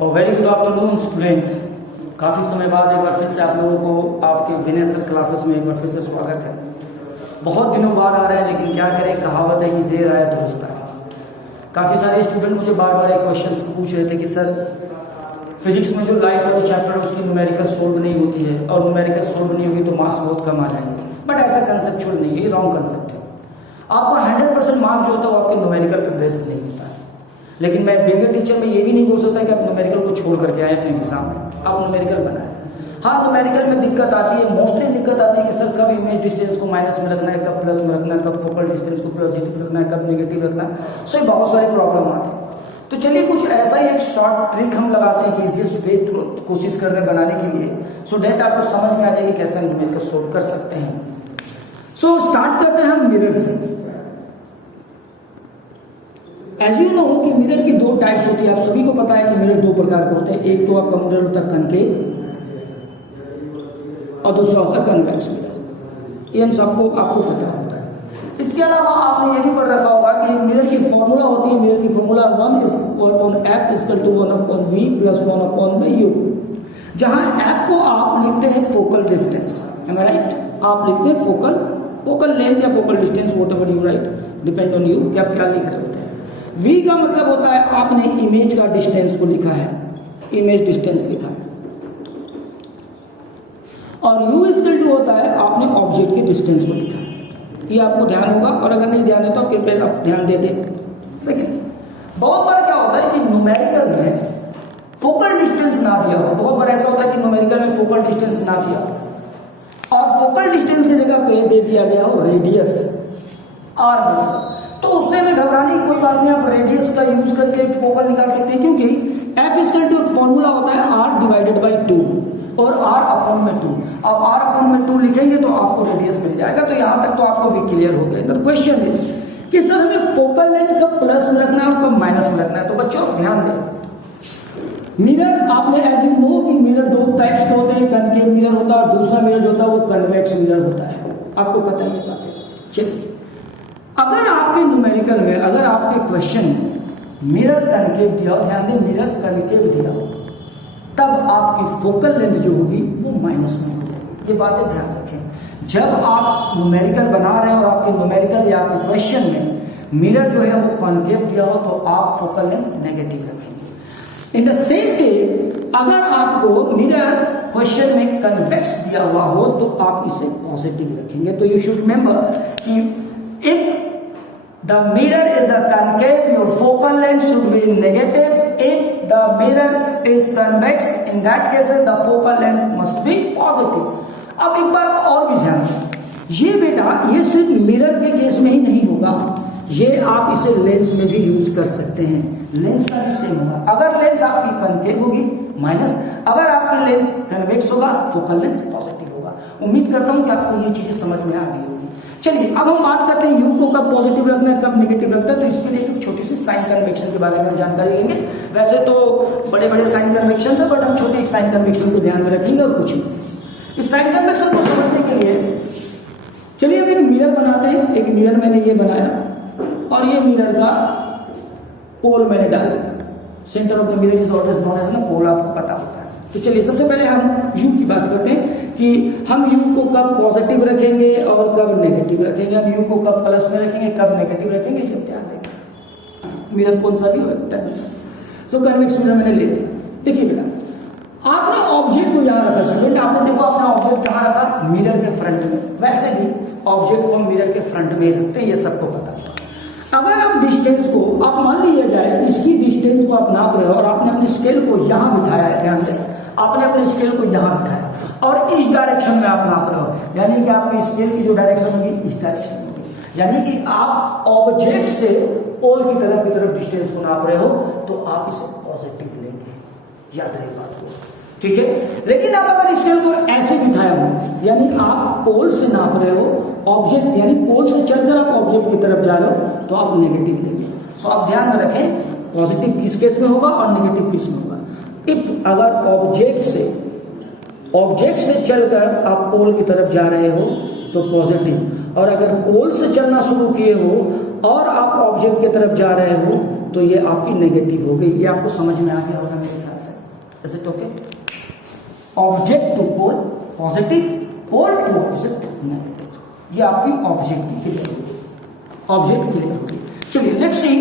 और very good afternoon students. काफ़ी समय बाद एक बार फिर से आप लोगों को आपके विनय सर क्लासेस में एक बार फिर से स्वागत है। बहुत दिनों बाद आ रहे हैं, लेकिन क्या करें, कहावत है कि देर आए दुरुस्त आए। काफ़ी सारे स्टूडेंट मुझे बार बार एक क्वेश्चन पूछ रहे थे कि सर फिजिक्स में जो लाइट वाली चैप्टर है उसकी न्यूमेरिकल सोल्व नहीं होती है, और न्यूमेरिकल सोल्व नहीं होगी तो मार्क्स बहुत कम आ जाएंगे। बट ऐसा कंसेप्चुअल नहीं है, ये रॉन्ग कंसेप्ट है। आपका 100% मार्क्स जो होता है वो आपके न्यूमेरिकल पे बेस्ड नहीं होता है। लेकिन मैं बीइंग अ टीचर में ये भी नहीं बोल सकता कि आप न्यूमेरिकल को छोड़ करके आए अपने एग्जाम में, आप न्यूमेरिकल बनाएं। हाँ, न्यूमेरिकल में दिक्कत आती है, मोस्टली दिक्कत आती है कि सर कब इमेज डिस्टेंस को माइनस में रखना है, कब प्लस में रखना है, कब फोकल डिस्टेंस को पॉजिटिव रखना है, कब नेगेटिव रखना है। सो बहुत सारी प्रॉब्लम आती है। तो चलिए कुछ ऐसा ही एक शॉर्ट ट्रिक हम लगाते हैं कि इजीएस्ट वे कोशिश कर रहे हैं बनाने के लिए, सो डेट आपको समझ में आ जाएगी कैसे हम न्यूमेरिकल सोल्व कर सकते हैं। सो स्टार्ट करते हैं हम मिरर से। एज यू नो कि मिरर की दो टाइप्स होती है, आप सभी को पता है कि मिरर दो प्रकार के होते हैं। एक तो आपका मिरर होता है कनकेव और दूसरा होता है कन्वेक्स मिरर। ये हम सबको आपको पता होता है। इसके अलावा आपने ये भी पढ़ रखा होगा कि मिरर की फॉर्मूला होती है। मिरर की फॉर्मूला 1/f=1/v + 1/u, जहां f को आप लिखते हैं फोकल डिस्टेंस, एम आई राइट? आप लिखते हैं फोकल लेंथ या focal distance, whatever you right, depend on you कि आप क्या लिख रहे होते हैं। v का मतलब होता है आपने इमेज का डिस्टेंस को लिखा है, इमेज डिस्टेंस लिखा है, और u = होता है आपने ऑब्जेक्ट के डिस्टेंस को लिखा है। ये आपको ध्यान होगा, और अगर नहीं ध्यान है तो कृपया आप ध्यान दे दें। सेकेंड, बहुत बार क्या होता है कि न्यूमेरिकल में फोकल डिस्टेंस ना दिया हो। बहुत बार ऐसा होता है कि न्यूमेरिकल में फोकल डिस्टेंस ना दिया हो और फोकल डिस्टेंस की जगह पे दे दिया गया हो रेडियस r दे दिया, तो उससे में घबराने की कोई बात नहीं। आप रेडियस का यूज करके फोकल निकाल सकते हैं, क्योंकि f फॉर्मूला होता है r/2 और r/2। अब r/2 लिखेंगे तो आपको रेडियस मिल जाएगा। तो यहां तक तो आपको भी क्लियर हो गया। द क्वेश्चन इज कि सर हमें फोकल लेंथ कब प्लस में रखना है और कब माइनस में रखना है। तो बच्चों आप ध्यान दें, मिरर आपने एज यू नो कि मिरर दो टाइप्स के होते हैं, कनकेव मिरर होता है और दूसरा मिरर जो होता है वो कन्वेक्स मिरर होता है। आपको पता ही ये बात है। चलिए, अगर आपके न्यूमेरिकल में, अगर आपके क्वेश्चन में मिरर कनकेव दिया हो, ध्यान दें मिरर कनकेव दिया हो, तब आपकी फोकल लेंथ जो होगी वो माइनस में होगी। ये बातें ध्यान रखें। जब आप न्यूमेरिकल बना रहे हैं और आपके न्यूमेरिकल या आपके क्वेश्चन में मिरर जो है वो कॉन्केव दिया हो, तो आप फोकल लेंथ नेगेटिव रखेंगे। इन द सेम वे, अगर आपको मिरर क्वेश्चन में कन्वेक्स दिया हुआ हो तो आप इसे पॉजिटिव रखेंगे। तो यू शुड रिमेंबर कि if the mirror is a concave, your focal length should be negative. If the mirror is convex, in that case the focal length must be positive. अब एक बात और भी ध्यान दें, ये बेटा ये सिर्फ मिरर के केस में ही नहीं होगा, ये आप इसे लेंस में भी यूज कर सकते हैं। लेंस का भी सेम होगा। अगर लेंस आपकी कनकेव होगी माइनस, अगर आपकी लेंस कन्वेक्स होगा फोकल लेंथ पॉजिटिव होगा। उम्मीद करता हूं कि आपको ये चीजें समझ में आ गई होगी। चलिए अब हम बात करते हैं u को कब पॉजिटिव रखना है, कब नेगेटिव रखना है। तो इसके लिए एक छोटी सी साइन कन्वेक्शन के बारे में जानकारी लेंगे। वैसे तो बड़े बड़े साइन कन्वेक्शन है, बट हम छोटी एक साइन कन्वेक्शन को ध्यान में रखेंगे और कुछ नहीं। इस साइन कन्वेक्शन को समझने के लिए चलिए अब एक मिरर बनाते हैं। एक मिरर मैंने ये बनाया और ये मिरर का पोल मैंने डाल दिया। Centre of the mirror is always known as ना पोल, आपको पता होता है। तो चलिए सबसे पहले हम u की बात करते हैं कि हम u को कब पॉजिटिव रखेंगे और कब नेगेटिव रखेंगे। हम u को कब प्लस में रखेंगे, कब नेगेटिव रखेंगे, ये ध्यान देंगे। मिरर कौन सा भी हो, तो कन्वेक्स मिरर मैंने ले लिया। देखिए बेटा, आपने ऑब्जेक्ट को यहाँ रखा। स्टूडेंट आपने देखो अपना ऑब्जेक्ट कहाँ रखा, मिरर के फ्रंट में। वैसे भी ऑब्जेक्ट को हम मिरर के फ्रंट में ही रखते हैं, ये सबको पता है। अगर आप डिस्टेंस को, आप मान लिया जाए इसकी डिस्टेंस को आप नाप रहे हो और आपने अपने स्केल को यहाँ बिठाया है, ध्यान दें, आपने अपने स्केल को यहाँ बिठाया और इस डायरेक्शन में आप नाप रहे हो, यानी कि आपके स्केल की जो डायरेक्शन होगी इस डायरेक्शन में होगी। यानी कि आप ऑब्जेक्ट से पोल की तरफ डिस्टेंस को नाप रहे हो, तो आप इसे पॉजिटिव लेंगे। याद रहे बात को, ठीक है। लेकिन आप अगर स्केल को ऐसे बिठाया हो, यानी आप पोल से नाप रहे हो ऑब्जेक्ट, यानी पोल से चलकर आप ऑब्जेक्ट की तरफ जा रहे हो, तो आप नेगेटिव लेंगे। सो आप ध्यान में रखें, पॉजिटिव किस केस में होगा और नेगेटिव किस में होगा। इफ अगर ऑब्जेक्ट से चलकर आप पोल की तरफ जा रहे हो तो पॉजिटिव, और अगर पोल से चलना शुरू किए हो और आप ऑब्जेक्ट की तरफ जा रहे हो तो ये आपकी नेगेटिव हो गई। ये आपको समझ में आ गया होगा मेरे ख्याल से। Is it okay? Object to pole positive, pole to object negative. ये आपकी ऑब्जेक्ट की क्लियर होगी, ऑब्जेक्ट क्लियर होगी। चलिए लेट्स सी,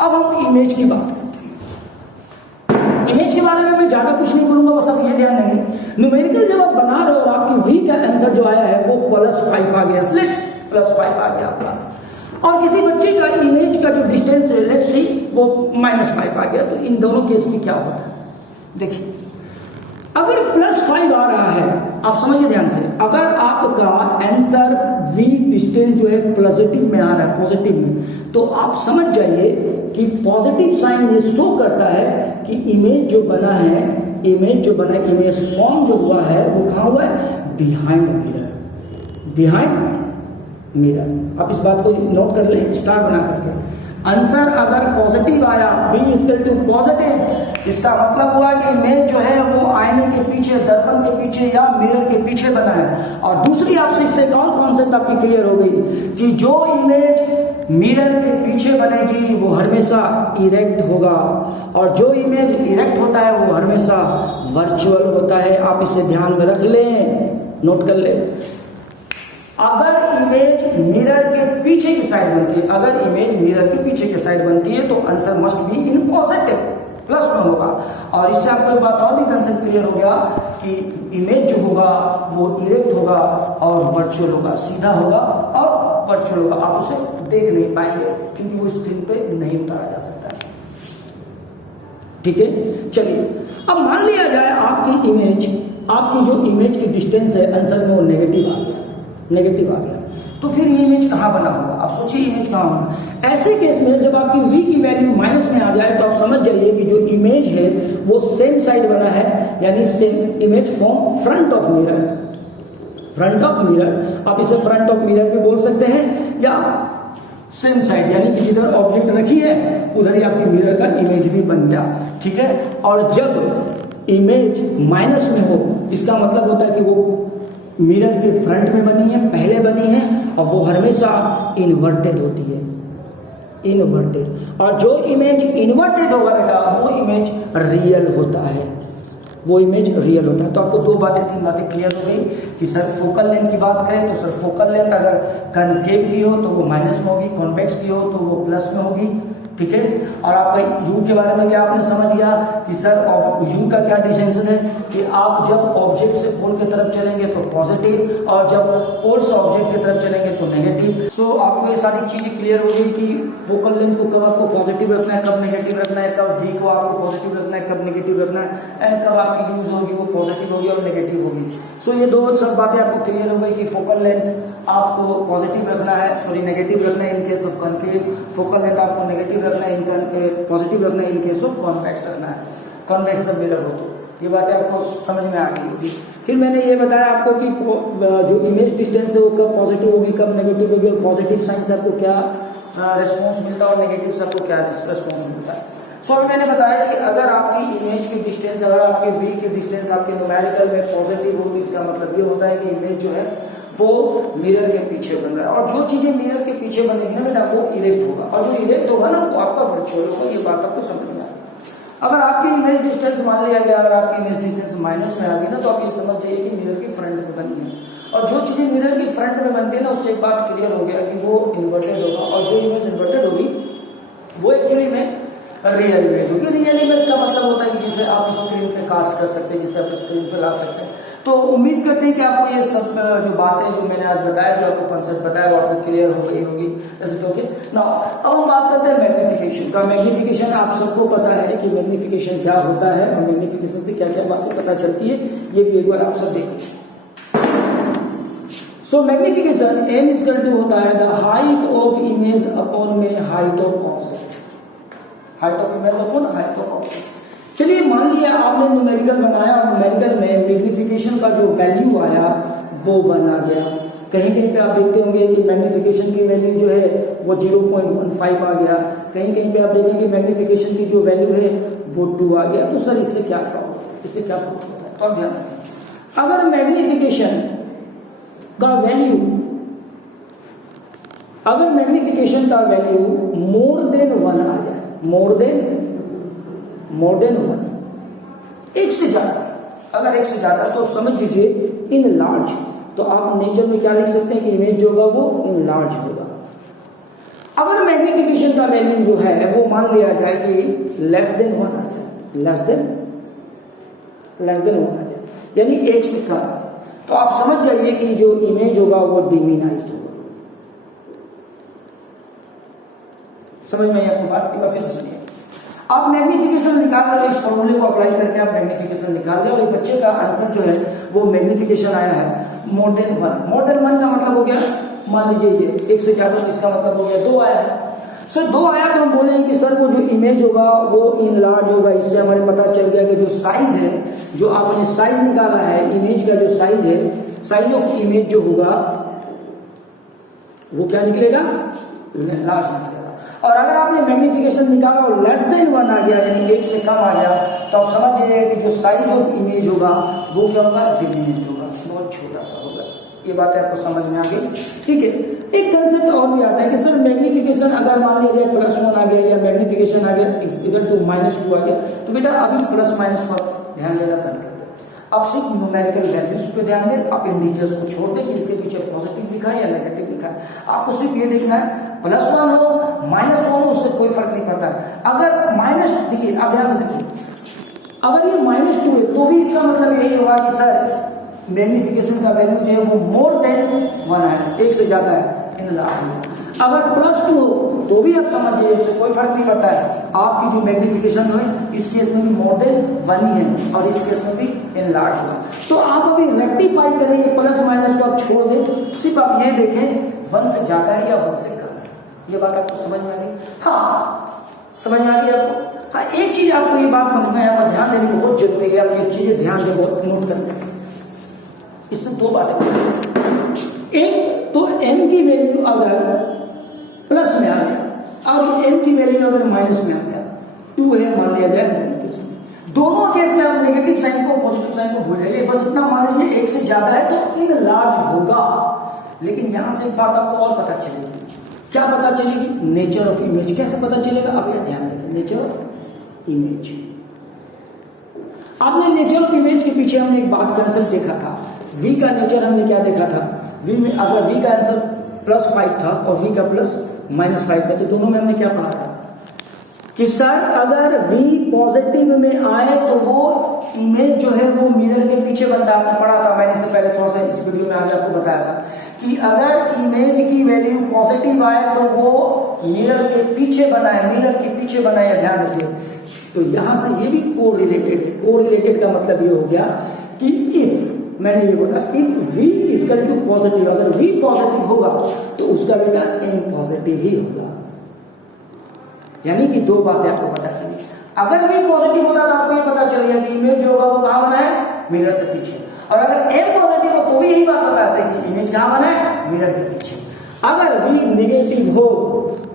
अब हम इमेज की बात करते हैं। इमेज के बारे में मैं ज्यादा कुछ नहीं बोलूंगा, बस आप ये ध्यान देंगे न्यूमेरिकल जब आप बना रहे हो और आपकी वी का आंसर जो आया है वो +5 आ गया, लेट्स +5 आ गया आपका, और किसी बच्चे का इमेज का जो डिस्टेंस है लेट्स सी वो -5 आ गया, तो इन दोनों केस में क्या होता है? देखिए, अगर +5 आ रहा है, आप समझिए ध्यान से, अगर आपका आंसर v डिस्टेंस जो है पॉजिटिव में आ रहा है, पॉजिटिव में, तो आप समझ जाइए कि पॉजिटिव साइन ये शो करता है कि इमेज जो बना है, इमेज फॉर्म जो हुआ है वो कहाँ हुआ है? Behind mirror, behind mirror. आप इस बात को नोट कर लें स्टार बना करके। आंसर अगर पॉजिटिव आया, b = पॉजिटिव, इसका मतलब हुआ कि इमेज जो है वो आईने के पीछे, दर्पण के पीछे या मिरर के पीछे बना है। और दूसरी आपसे इससे एक और कॉन्सेप्ट आपकी क्लियर हो गई कि जो इमेज मिरर के पीछे बनेगी वो हमेशा इरेक्ट होगा, और जो इमेज इरेक्ट होता है वो हमेशा वर्चुअल होता है। आप इसे ध्यान में रख लें, नोट कर लें। अगर इमेज मिरर के पीछे की साइड बनती है, अगर इमेज मिरर के पीछे की साइड बनती है तो answer must be in positive, plus में होगा। और इससे आपको एक बात और भी कंसेप्ट क्लियर हो गया कि इमेज जो होगा वो इरेक्ट होगा और वर्चुअल होगा, सीधा होगा और वर्चुअल होगा। आप उसे देख नहीं पाएंगे क्योंकि वो स्क्रीन पे नहीं उतारा जा सकता है। ठीक है, चलिए अब मान लिया जाए आपकी इमेज, आपकी जो इमेज की डिस्टेंस है आंसर में वो नेगेटिव आ गया, नेगेटिव आ गया, तो फिर ये इमेज कहाँ बना होगा? आप सोचिए इमेज कहाँ होगा। ऐसे केस में जब आपकी v की वैल्यू माइनस में आ जाए तो आप समझ जाइए कि जो इमेज है वो सेम साइड बना है, यानी same image from front of mirror, front of mirror. आप इसे फ्रंट ऑफ मिरर भी बोल सकते हैं या सेम साइड, यानी कि जिधर ऑब्जेक्ट रखी है उधर ही आपकी मिरर का इमेज भी बन गया। ठीक है, और जब इमेज माइनस में हो इसका मतलब होता है कि वो मिरर के फ्रंट में बनी है, पहले बनी है, और वो हमेशा इन्वर्टेड होती है, इन्वर्टेड। और जो इमेज इन्वर्टेड होगा बेटा वो इमेज रियल होता है, वो इमेज रियल होता है। तो आपको तीन बातें क्लियर हो गई कि सर फोकल लेंथ की बात करें तो सर फोकल लेंथ अगर कनकेव की हो तो वो माइनस में होगी, कॉन्वेक्स की हो तो वो प्लस में होगी। ठीक है, और आपका यू के बारे में भी आपने समझ गया कि सर यू का क्या डिस्टिंक्शन है कि आप जब ऑब्जेक्ट से पोल की तरफ चलेंगे तो पॉजिटिव, और जब पोल से ऑब्जेक्ट की तरफ चलेंगे तो नेगेटिव। सो आपको ये सारी चीजें क्लियर हो गई कि फोकल लेंथ को कब आपको पॉजिटिव रखना है, कब नेगेटिव रखना है, कब वी को आपको पॉजिटिव रखना है, कब नेगेटिव रखना है, एंड कब आपकी यूज होगी वो पॉजिटिव होगी और नेगेटिव होगी। सो ये दो सब बातें आपको क्लियर हो गई कि फोकल लेंथ आपको पॉजिटिव रखना है, सॉरी नेगेटिव रखना है in case of concave, focal length आपको नेगेटिव रखना है, पॉजिटिव रखना है इन केस ऑफ कॉन्वेक्स रखना है, कॉन्वेक्स जब मिरर हो तो। ये बातें आपको समझ में आ गई होगी। फिर मैंने ये बताया आपको कि जो इमेज डिस्टेंस है वो कब पॉजिटिव होगी, कब नेगेटिव होगी, और पॉजिटिव साइन से आपको क्या रिस्पॉन्स मिलता है और नेगेटिव से आपको क्या रिस्पॉन्स मिलता है। सो अभी मैंने बताया कि अगर आपकी इमेज की डिस्टेंस, अगर आपकी वी की डिस्टेंस आपके न्यूमेरिकल में पॉजिटिव हो तो इसका मतलब ये होता है कि इमेज जो है वो मिरर के पीछे बन रहा है, और जो चीजें मिरर के पीछे बनेगी ना बेटा वो इरेक्ट होगा, और जो इरेक्ट होगा ना वो आपका वर्चुअल होगा। ये बात आपको समझ में आ गई। अगर आपकी इमेज डिस्टेंस मान लिया गया, अगर आपकी इमेज डिस्टेंस माइनस में आ गई ना तो आप ये समझ जाइए कि मिरर की फ्रंट में बनी है, और जो चीजें मिरर की फ्रंट में बनती है ना उससे एक बात क्लियर हो गया कि वो इन्वर्टेड होगा, और जो इमेज इन्वर्टेड होगी वो एक्चुअली में रियल इमेज होगी। रियल इमेज का मतलब होता है कि जिसे आप स्क्रीन पे कास्ट कर सकते हैं, जिसे आप स्क्रीन पे ला सकते हैं। तो उम्मीद करते हैं कि आपको ये सब जो बातें जो मैंने आज बताया, जो आपको कॉन्सेप्ट बताया वो आपको क्लियर हो गई होगी। ओके, नाउ अब हम बात करते हैं मैग्निफिकेशन का। मैग्निफिकेशन आप सबको पता है कि मैग्निफिकेशन क्या होता है और मैग्निफिकेशन से क्या क्या बातें पता चलती है, ये भी एक बार आप सब देखिए। So magnification M equal to होता है the height of image upon में height of object, height of image upon height of object. चलिए मान लिया आपने न्यूमेरिकल बनाया, न्यूमेरिकल में मैग्निफिकेशन का जो वैल्यू आया वो 1 आ गया। कहीं कहीं पे आप देखते होंगे कि मैग्निफिकेशन की वैल्यू जो है वो 0.15 आ गया, कहीं कहीं पे आप देखेंगे मैग्निफिकेशन की जो वैल्यू है वो 2 आ गया। तो सर इससे क्या प्रूफ होता है, इससे क्या प्रूफ होता है? तो आप ध्यान रखें, अगर मैग्निफिकेशन का वैल्यू अगर मैग्निफिकेशन का वैल्यू मोर देन 1 आ जाए, मोर देन 1, एक से ज्यादा, अगर एक से ज्यादा तो समझ लीजिए इन लार्ज, तो आप नेचर में क्या लिख सकते हैं कि इमेज जो होगा वो इन लार्ज होगा। अगर मैग्निफिकेशन का वैल्यू जो है वो मान लिया जाए कि लेस देन 1 आ जाए, लेस देन 1 आ जाए, यानी एक से कम, तो आप समझ जाइए कि जो इमेज होगा वो डिमिनाइज्ड होगा। समझ में आई आपको बात? एक बार फिर से सुनिए। आप मैग्निफिकेशन निकाल रहे हो, इस फॉर्मूले को अप्लाई करके आप मैग्निफिकेशन निकाल रहे हो, और एक बच्चे का आंसर जो है वो मैग्निफिकेशन आया है मोर देन 1। मोर देन 1 का मतलब हो गया, मान लीजिए ये एक से ज्यादा, इसका मतलब हो गया 2 आया है। सर 2 आया तो हम बोलेंगे कि सर वो जो इमेज होगा वो इन लार्ज होगा। इससे हमारे पता चल गया कि जो साइज है, जो आपने साइज निकाला है इमेज का, जो साइज है, साइज ऑफ इमेज जो होगा वो क्या निकलेगा, लार्ज निकलेगा। और अगर आपने मैग्निफिकेशन निकाला और लेस देन 1 आ गया, यानी एक से कम आ गया, तो आप समझ जाइए कि जो साइज ऑफ इमेज होगा वो क्या होगा, डिमिनिश्ड होगा, बहुत छोटा सा होगा। ये बात आपको समझ में आ गई? ठीक है। एक कंसेप्ट और भी आता है कि सर मैग्निफिकेशन अगर मान लिया जाए +1 आ गया, या मैग्निफिकेशन आ गया इक्वल टू -2 आ गया, तो बेटा अभी प्लस माइनस पर ध्यान देना बंद कर दे। अब सिर्फ न्यूमेरिकल वैल्यूज पे ध्यान दें, आप इंटीजर्स को छोड़ दें कि इसके पीछे पॉजिटिव लिखा है या नेगेटिव लिखा है। आपको सिर्फ ये देखना है +1 हो -1 हो, उससे कोई फर्क नहीं पड़ता। अगर माइनस, देखिए आप ध्यान से देखिए, अगर ये -2 है तो भी इसका मतलब यही होगा कि सर मैग्निफिकेशन का वैल्यू जो है वो मोर देन 1 है, एक से ज्यादा है, इन लार्ज में। अगर +2 हो तो भी आप समझिए उससे कोई फर्क नहीं पड़ता है, आपकी जो मैग्निफिकेशन है इस केस में भी मोर देन 1 ही है, और इस केस में भी इन लार्ज होगा। तो आप अभी रेक्टिफाई करेंगे, प्लस माइनस को आप छोड़ दें, सिर्फ आप ये देखें 1 से ज्यादा है या 1 से कम है। ये बात आपको समझ में आ गई? हाँ, समझ में आ गई आपको? हाँ, एक चीज आपको ये बात समझना है, यहाँ पर ध्यान देनी बहुत जरूरी है, आप ये चीजें ध्यान दें, बहुत नोट करते हैं। इसमें 2 बातें, एक तो m की वैल्यू अगर प्लस में आ गया और m की वैल्यू अगर माइनस में आ गया, 2 है मान लिया जाए, दोनों केस में आप नेगेटिव साइन को पॉजिटिव साइन को भूल जाइए, बस इतना मान लीजिए एक से ज्यादा है तो इन लार्ज होगा। लेकिन यहां से एक बात आपको और पता चलेगी, क्या पता चलेगी, नेचर ऑफ इमेज। कैसे पता चलेगा, आप यह ध्यान रखें, नेचर ऑफ इमेज। आपने नेचर ऑफ इमेज के पीछे हमने एक बात कंसेप्ट देखा था, v का नेचर हमने क्या देखा था, v में अगर v का आंसर +5 था और v का -5 था, तो दोनों में हमने क्या पढ़ा था कि सर अगर v पॉजिटिव में आए तो वो इमेज जो है वो मिरर के पीछे बनता है। आपने पढ़ा था, मैंने इससे पहले थोड़ा सा इस वीडियो में आगे आपको बताया था कि अगर इमेज की वैल्यू पॉजिटिव आए तो वो मिरर के पीछे बना है, मिरर के पीछे बना है, ध्यान रखिए। तो यहां से ये भी कोरिलेटेड है। कोरिलेटेड का मतलब ये हो गया कि इफ, मैंने ये बोला if v equal to positive, अगर v पॉजिटिव होगा तो उसका बेटा n पॉजिटिव ही होगा। यानी कि 2 बातें आपको पता चली, अगर v पॉजिटिव होता तो आपको ये पता चल गया कि इमेज जो होगा वो कहां बना है, मिरर से पीछे, और अगर n पॉजिटिव हो तो भी यही बात बताते हैं कि इमेज कहां बना है, मिरर के पीछे। अगर v नेगेटिव हो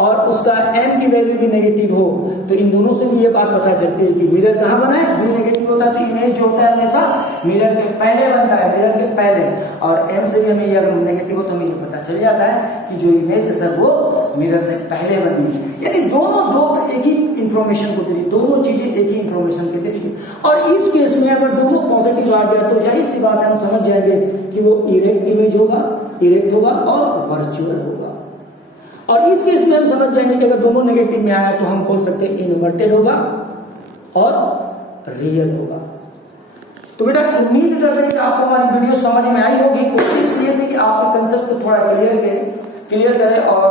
और उसका m की वैल्यू भी नेगेटिव हो तो इन दोनों से भी ये बात पता चलती है कि मिरर कहां बना है, v नेगेटिव होता है तो इमेज जो होता है हमेशा मिरर के पहले बनता है, मिरर के पहले, और m से भी हमें ये अगर नेगेटिव हो तो हमें ये पता चल जाता है कि जो इमेज है सर वो मिरर से पहले बनी है। यानी दोनों दो एक ही इंफॉर्मेशन को दे रही, दोनों चीजें एक ही इंफॉर्मेशन को दे रही। और इस केस में अगर दोनों पॉजिटिव आ गया तो जाहिर सी बात है हम समझ जाएंगे कि वो इरेक्ट इमेज होगा, इरेक्ट होगा और वर्चुअल होगा। और इस केस में हम समझ जाएंगे कि अगर दोनों नेगेटिव में आया तो हम बोल सकते हैं इन्वर्टेड होगा और रियल होगा। तो बेटा उम्मीद करते हैं कि आपको हमारी वीडियो समझ में आई होगी। कोशिश ये थी कि आपके कंसेप्ट को थोड़ा क्लियर करें और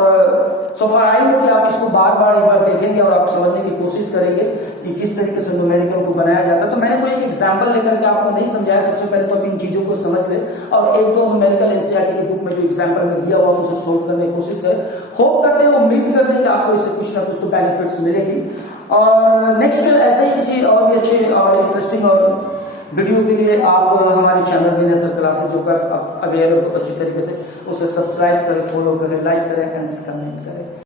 सोफा आई हो कि आप इसको बार बार एक बार देखेंगे और आप समझने की कोशिश करेंगे कि किस तरीके से न्यूमेरिकल को बनाया जाता है। तो मैंने कोई एक एग्जांपल लेकर के आपको नहीं समझाया, सबसे पहले तो आप इन चीजों को समझ ले और एक दो न्यूमेरिकल एनसीईआरटी की बुक में जो एग्जांपल में दिया हुआ उसे सोल्व करने की कोशिश करें। होप करते हैं, उम्मीद करते हैं कि आपको इससे कुछ ना कुछ तो बेनिफिट्स मिलेगी। और नेक्स्ट ऐसे ही किसी और भी अच्छे और इंटरेस्टिंग और वीडियो के लिए आप हमारे चैनल विनय सर क्लासेस जो कर अवेयर हो अच्छी तरीके से उसे सब्सक्राइब करें, फॉलो करें, लाइक करें एंड कमेंट करें।